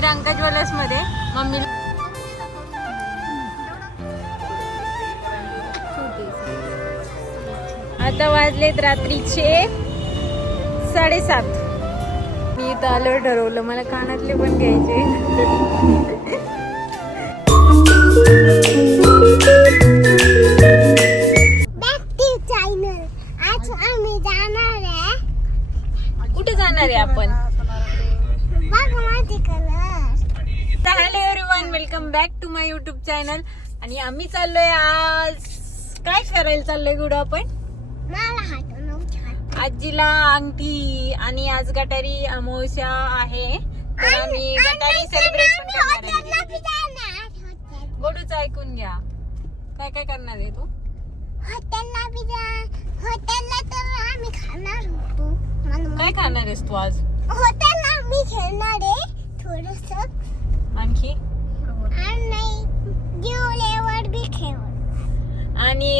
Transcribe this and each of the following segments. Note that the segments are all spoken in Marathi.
आम्ही रंका ज्वेलर्स मध्ये मम्मी आता वाजलेत रात्रीचे 7:30. मी इथं आलो ठरवलं मला कानातले पण घ्यायचे. कुठे जाणार आहे आपण? Hello everyone, welcome back to my YouTube channel. आणि आम्ही चाललोय आज काय करायला चाललोय गुड आपण? आजीला अंगठी आणि आज गटारी अमावस्या आहे तर आम्ही गटारी सेलिब्रेट पण करणार आहे. गोडूच ऐकून घ्या. काय काय करणार आहे तू? हॉटेलला तर आम्ही खाणार होतो. काय खाणार आहेस तू आज? हॉटेलला मी खेळणार आहे थोडस आणखी आणि जेवल्यावर बी खेळ. आणि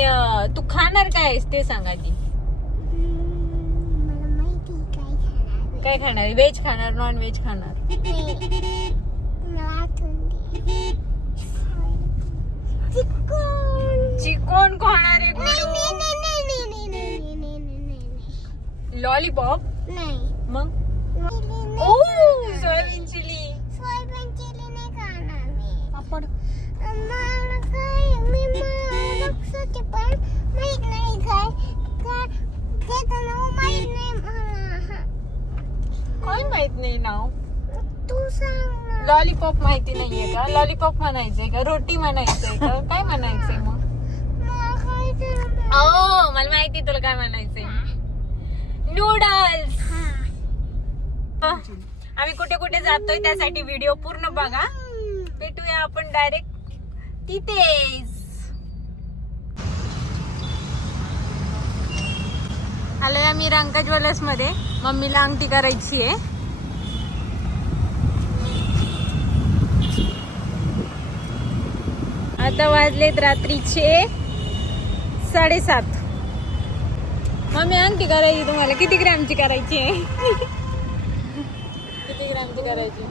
तू खाणार काय आहेस ते सांग आधी. मला माहिती काय खाणार. काय खाणार आहे? व्हेज खाणार, नॉन व्हेज खाणार? चिकन खाणार आहे. लॉलीपॉप नाही मग सोयाबीन चिली. सोयाबीन चिली नाही खाणार मी. आपण मला काय मी लक्षात पण माहित नाही काय ते तर नाव माहित नाही मला. काय माहित नाही नाव? तू सांग ना. लॉलीपॉप माहिती नाहीये का? लॉलीपॉप म्हणायचंय का? रोटी म्हणायचंय का? काय म्हणायचंय मग? मला काय ते मला माहिती तुला काय म्हणायचंय. नूडल्स. आम्ही कुठे कुठे जातोय त्यासाठी व्हिडिओ पूर्ण बघा. भेटूया आपण डायरेक्ट तिथेच. आलोय आम्ही रंका ज्वेलर्स मध्ये. मम्मीला अंगठी करायची आहे. आता वाजलेत रात्रीचे 7:30. मम्मी अंगठी करायची तुम्हाला. किती ग्रॅमची करायची आहे? किती ग्रॅमची करायची?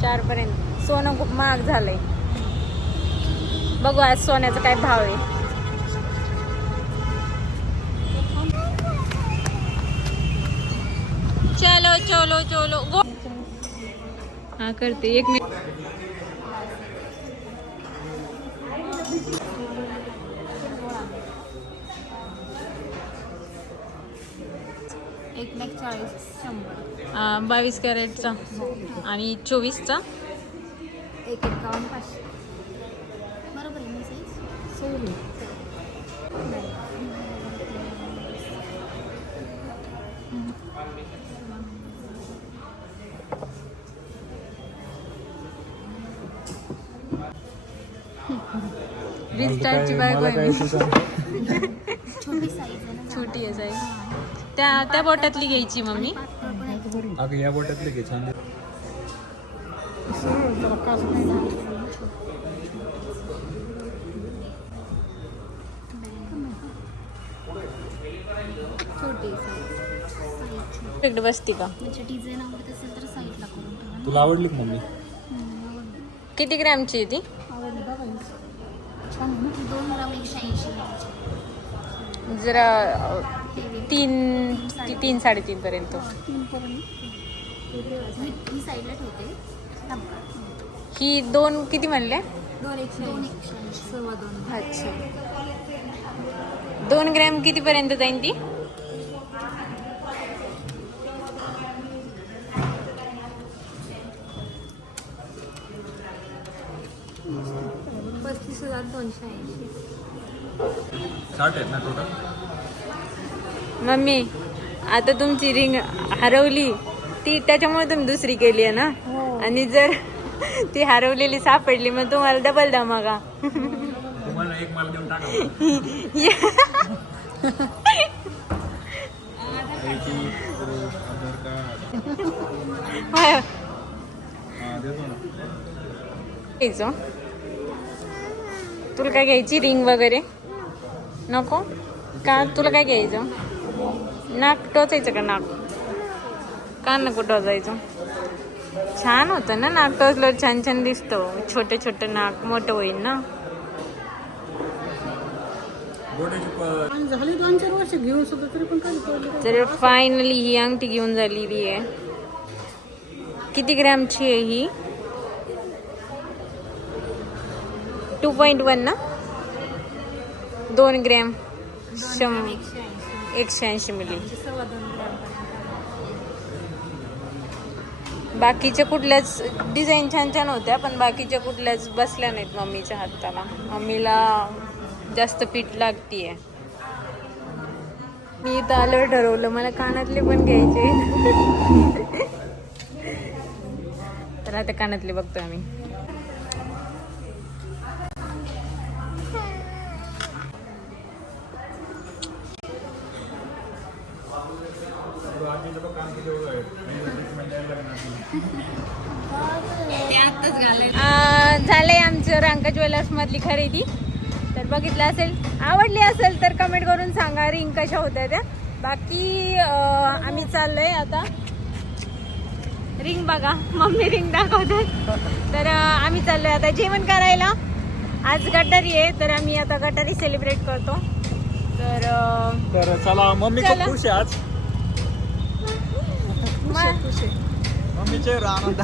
4 पर्यंत. सोनं खूप महाग झालंय. बघू आज सोन्याचा काय भाव आहे. चलो चलो चलो गो. हा करते 1 मिनिट. एक 40 100 22 कॅरेटचा आणि 24चा. एक 500 बरोबर आहे. साईज रिस्टार्टची बायको आहे मी. छोटी साईज आहे ना. छोटी आहे साईज. त्या बोटातली घ्यायची मम्मी. अगं या बोटातले घे छान. छोटी साईज इकडे बसती का? म्हणजे डिझाईन आवडत असेल तर साईडला करून ठेवा. तुला आवडली का मम्मी? किती ग्रॅमची आहे ती? आवडली बघा. छान आहे ना. 2 ग्राम 180. जरा 3 3.5 पर्यंत. 3 पर्यंत ही साईडला ठेवते. ही 2 किती म्हणल्या? 2 अच्छा. 2 ग्रॅम किती पर्यंत जाईल ती? साठ आहेत ना टोटल? मम्मी आता तुमची रिंग हरवली ती त्याच्यामुळे तुम्ही दुसरी केली आहे ना. आणि जर ती हरवलेली सापडली मग तुम्हाला डबल धमाका. तुम्हाला एक माल देऊन टाका. घ्यायचं. तुला काय घ्यायची रिंग वगैरे नको का? तुला काय घ्यायचं? नाक टोचायचं का? नाक कान कुठं जायचं. छान होतं ना नाक टोचलं छान छान दिसतं. छोटे छोटे नाक मोठं होईल ना. झाले 2-4 वर्ष घेऊन सुद्धा तरी पण काही पडलं. तर फायनली ही अंगठी घेऊन झालेली आहे. किती ग्रॅमची आहे ही? 2.1 ना. 2 ग्रॅम 180 मिली. बाकीच्या कुठल्याच डिझाईन छान छान होत्या पण बाकीच्या कुठल्याच बसल्या नाहीत मम्मीच्या हाताला. मम्मीला जास्त पीठ लागतीये. मी इथं आल्यावर ठरवलं मला कानातले पण घ्यायचे. तर आता कानातले बघतोय आम्ही. झालंय आमचं रांका ज्वेलर्स मधली खरेदी. तर बघितलं असेल, आवडली असेल तर कमेंट करून सांगा रिंग कशा होत्या त्या. बाकी आम्ही चाललोय आता. रिंग बघा, मम्मी रिंग दाखवतात. तर आम्ही चाललोय आता जेवण करायला. आज गटारी आहे तर आम्ही आता गटारी सेलिब्रेट करतो. तर चला मम्मी खूप खुश आहे आज. मम्मीचे आनंद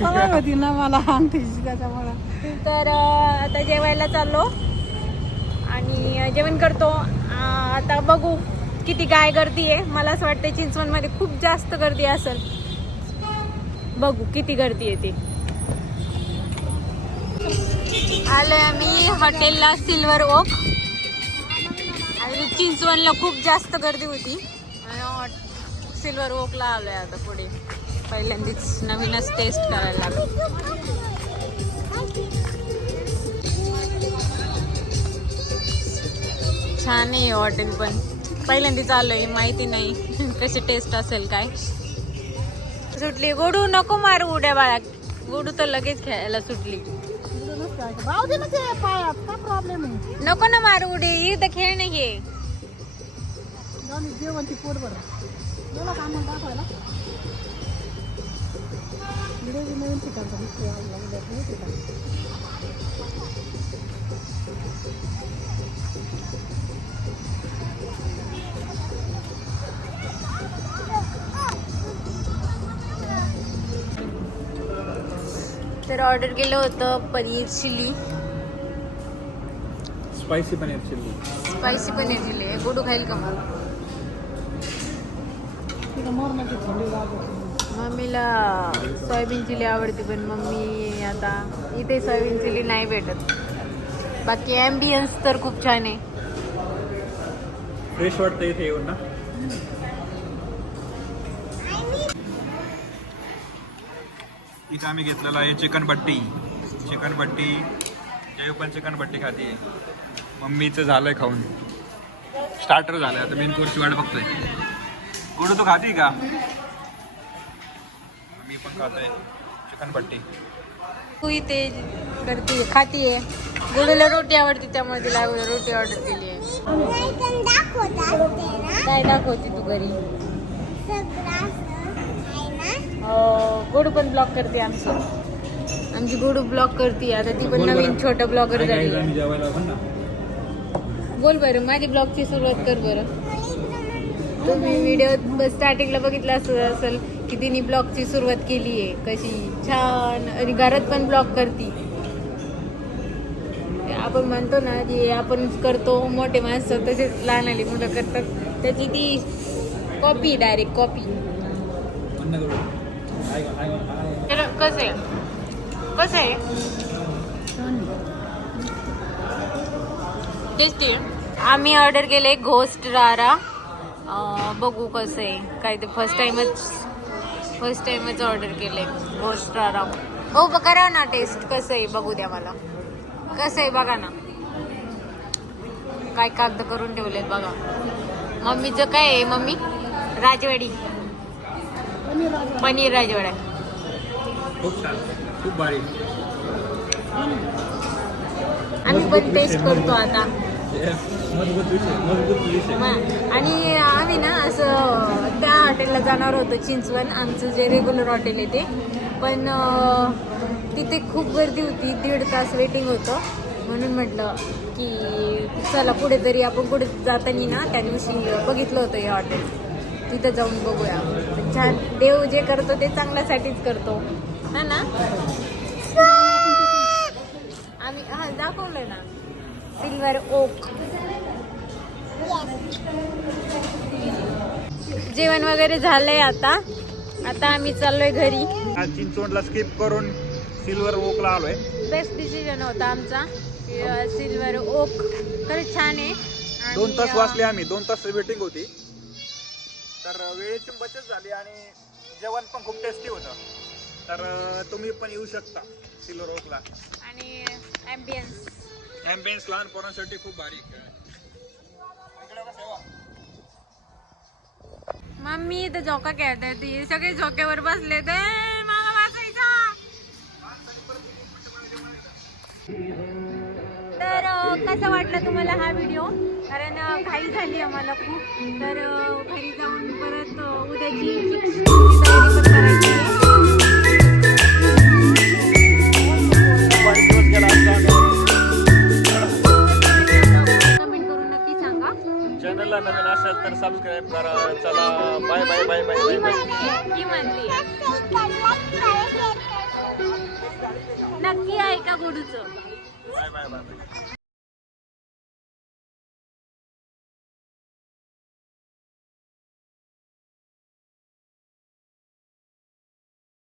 सवय होती ना मला अंगठीची त्याच्यामुळे. तर आता जेवायला चाललो आणि जेवण करतो. आता बघू किती काय गर्दी आहे. मला असं वाटतं चिंचवडमध्ये खूप जास्त गर्दी असेल. बघू किती गर्दी आहे ती. आलोय आम्ही हॉटेलला सिल्वर ओक. आणि चिंचवडला खूप जास्त गर्दी होती. सिल्वर ओकला आलोय आता पुढे. पहिल्यांदाच नवीनच टेस्ट करायला लागलो. छान आहे हॉटेल पण. पहिल्यांदाच आलोय, माहिती नाही कशी टेस्ट असेल काय. सुटली गोडू नको मारू उड्या बाळा. गोडू तर लगेच खेळायला सुटली. पायात काय प्रॉब्लेम आहे. नको ना मारू उडी. इथं खेळ नाहीये. जेवण ती पोट बरं गेला का आम्हाला दाखवायला. नवीन ठिकाणचा तर ऑर्डर केलं होतं paneer chilli. Spicy paneer chilli. Spicy paneer chilli. गोडू खाईल का मग? मम्मीला सोयाबीन चिली आवडते पण मम्मी आता इथे सोयाबीन चिली नाही भेटत. बाकी ॲम्बियन्स तर खूप छान आहे. फ्रेश वाटतं इथे येऊन ना. इथं आम्ही घेतलेला आहे चिकन भट्टी. चिकन भट्टी जय पण चिकन भट्टी खाते. मम्मीचं झालंय खाऊन. स्टार्टर झालंय. आता मेन कोर्सची वाट बघतोय. गोडू तू खाती का? मी पण खातोय चिकन भट्टी. तू इथे करते खातीये. गोडूला रोटी आवडते त्यामुळे तिला रोटी ऑर्डर केली आहे. काय दाखवते तू घरी? गोडू पण ब्लॉग करते आमची गोडू ब्लॉग करते. आता ती पण नवीन छोटं ब्लॉगर झाली. बोल बरं, माझी ब्लॉगची सुरुवात कर बरं. तुम्ही व्हिडिओ स्टार्टिंगला बघितला असेल की तिने ब्लॉगची सुरुवात केली आहे कशी छान. आणि घरात पण ब्लॉग करते. आपण म्हणतो ना जे आपण करतो मोठे माणसं तसेच लहान आली मुलं करतात. त्याची ती कॉपी, डायरेक्ट कॉपी. कसं आहे टेस्टी. आम्ही ऑर्डर केले घोस्ट रारा. बघू कसं आहे काय ते. फर्स्ट टाइमच ऑर्डर केले घोस्ट रारा. हो करा ना टेस्ट कसं आहे बघू द्या मला. कसं आहे बघा ना. काय कागद करून ठेवलेत बघा. मम्मीचं काय आहे? मम्मी राजवाडी पनीर राजवाडा. खूप छान, खूप भारी. आम्ही पण टेस्ट करतो आता. आणि आम्ही ना असं त्या हॉटेलला जाणार होतो चिंचवण, आमचं जे रेग्युलर हॉटेल आहे ते, पण तिथे खूप गर्दी होती, 1.5 तास वेटिंग होतं. म्हणून म्हटलं की चला पुढे तरी आपण पुढे जाताना ना त्या दिवशी बघितलं होतं हे हॉटेल, तिथं जाऊन बघूया. छान, देव जे करतो ते चांगल्यासाठीच करतो हा ना. आम्ही हा दाखवलं ना सिल्वर ओक. जेवण वगैरे झालंय आता आम्ही चाललोय घरी. चिंचवडला स्किप करून सिल्वर ओकला आलोय. बेस्ट डिसिजन होता आमचा. सिल्वर ओक खरंच छान आहे. 2 तास वाचले आम्ही, 2 तास वेटिंग होती, तर वेळेची बचत झाली आणि जेवण पण खूप टेस्टी होतं. तर तुम्ही पण येऊ शकता सिल्वर ओकला. आणि ॲम्बियन्स लहान पोरांसाठी खूप भारी. मम्मी इथं झोका खेळताय, ती सगळे झोक्यावर बसले ते मला वाचायचा. तर कसा वाटला तुम्हाला हा व्हिडिओ? कारण घाई झाली आम्हाला खूप, तर घरी जाऊन परत उद्याची तयारी पण करायची आहे. कमेंट करून नक्की सांगा. चॅनलला नवीन असेल तर सबस्क्राईब करा. चला bye bye bye bye bye bye. ही म्हणली नक्की ऐका गुडूचं. Bye bye bye.